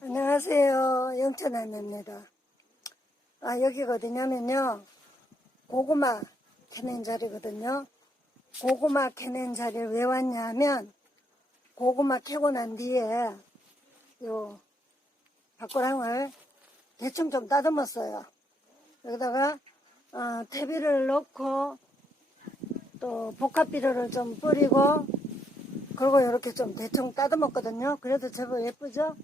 안녕하세요. 영천아입니다. 아, 여기가 어디냐면요. 고구마 캐낸 자리거든요. 고구마 캐낸 자리를 왜 왔냐면, 고구마 캐고 난 뒤에, 요, 밥고랑을 대충 좀 따듬었어요. 여기다가, 어, 퇴비를 넣고, 또 복합비료를 좀 뿌리고, 그리고 이렇게 좀 대충 따듬었거든요. 그래도 제법 예쁘죠?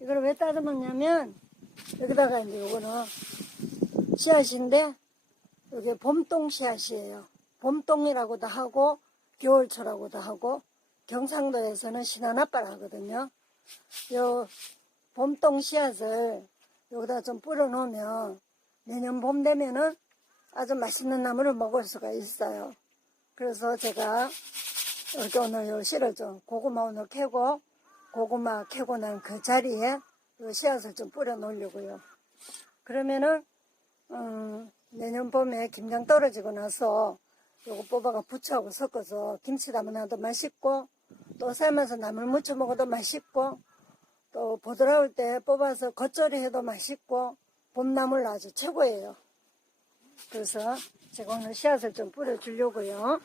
이걸 왜 따듬었냐면, 여기다가 이제 요거는 씨앗인데, 이게 봄동 씨앗이에요. 봄동이라고도 하고, 겨울초라고도 하고, 경상도에서는 신한아빠라 하거든요. 요 봄동 씨앗을 여기다 좀 뿌려 놓으면, 내년 봄 되면은 아주 맛있는 나무를 먹을 수가 있어요. 그래서 제가 이렇게 오늘 요 씨를 좀 고구마 오늘 캐고 고구마 캐고 난 그 자리에 요 씨앗을 좀 뿌려 놓으려고요. 그러면은 음, 내년 봄에 김장 떨어지고 나서 요거 뽑아가 부추하고 섞어서 김치 담아놔도 맛있고 또 삶아서 나물 무쳐 먹어도 맛있고 또 보드라울 때 뽑아서 겉절이 해도 맛있고 봄나물 아주 최고예요. 그래서 제가 오늘 씨앗을 좀 뿌려주려고요.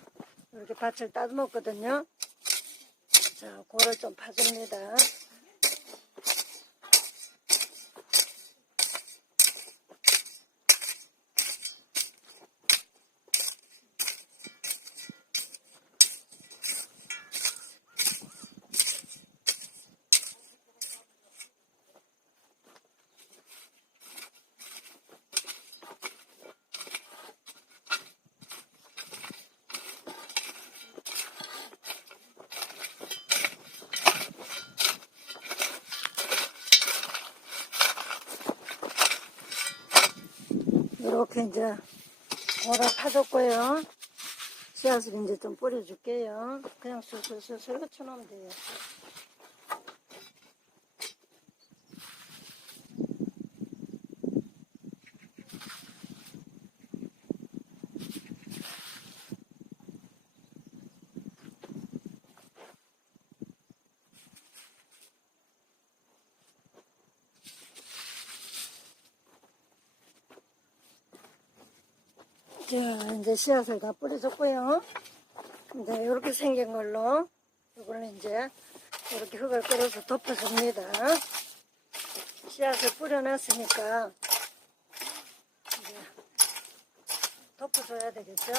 이렇게 밭을 따듬었거든요. 자, 고를 좀 파줍니다. 이렇게 이제 고를 파줬고요. 씨앗을 이제 좀 뿌려줄게요. 그냥 술술술술 흩어놓으면 돼요. 자, 이제 씨앗을 다 뿌려줬고요. 이제 이렇게 생긴 걸로 이거는 이제 이렇게 흙을 끌어서 덮어줍니다. 씨앗을 뿌려놨으니까 이제 덮어줘야 되겠죠?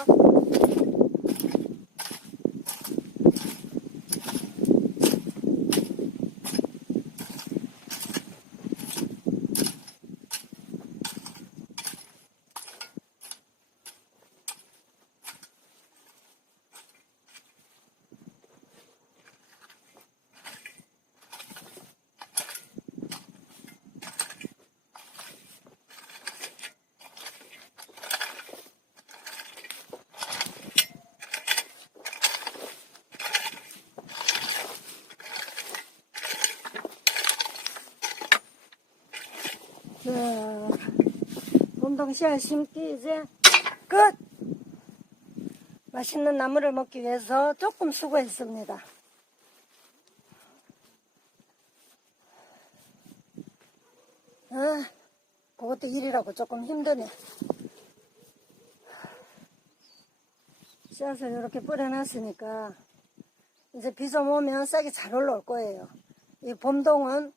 자, 운동 씨앗 심기 이제 끝! 맛있는 나물을 먹기 위해서 조금 수고했습니다. 아, 그것도 일이라고 조금 힘드네. 씨앗을 이렇게 뿌려놨으니까 이제 비 좀 오면 싹이 잘 올라올 거예요. 이 봄동은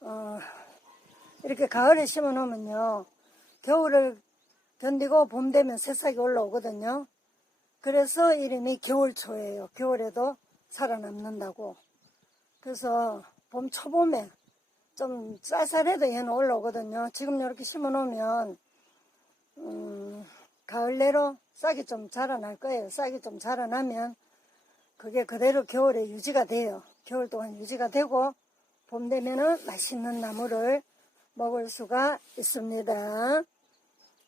어, 이렇게 가을에 심어 놓으면요. 겨울을 견디고 봄 되면 새싹이 올라오거든요. 그래서 이름이 겨울초예요. 겨울에도 살아남는다고. 그래서 봄 초봄에 좀 쌀쌀해도 얘는 올라오거든요. 지금 이렇게 심어 놓으면 음, 가을 내로 싹이 좀 자라날 거예요. 싹이 좀 자라나면 그게 그대로 겨울에 유지가 돼요. 겨울 동안 유지가 되고 봄 되면은 맛있는 나물을 먹을 수가 있습니다.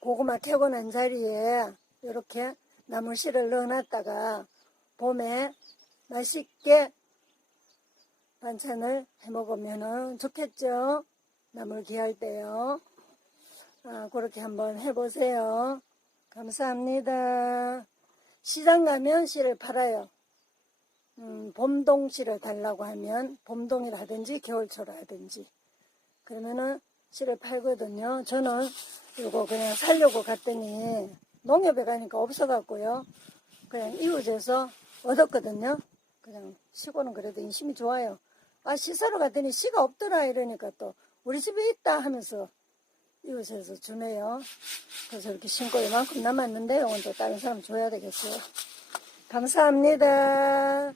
고구마 캐고 난 자리에 이렇게 나물씨를 넣어놨다가 봄에 맛있게 반찬을 해 먹으면 좋겠죠. 나물 귀할 때요. 아, 그렇게 한번 해보세요. 감사합니다. 시장 가면 씨를 팔아요. 음, 봄동 씨를 달라고 하면 봄동이라든지 겨울초라든지 그러면은 실에 팔거든요. 저는 이거 그냥 살려고 갔더니 농협에 가니까 없어갖고요. 그냥 이웃에서 얻었거든요. 그냥 시골은 그래도 인심이 좋아요. 아, 시사로 갔더니 씨가 없더라 이러니까 또 우리 집에 있다 하면서 이웃에서 주네요. 그래서 이렇게 신고 이만큼 남았는데 이건 또 다른 사람 줘야 되겠어요. 감사합니다.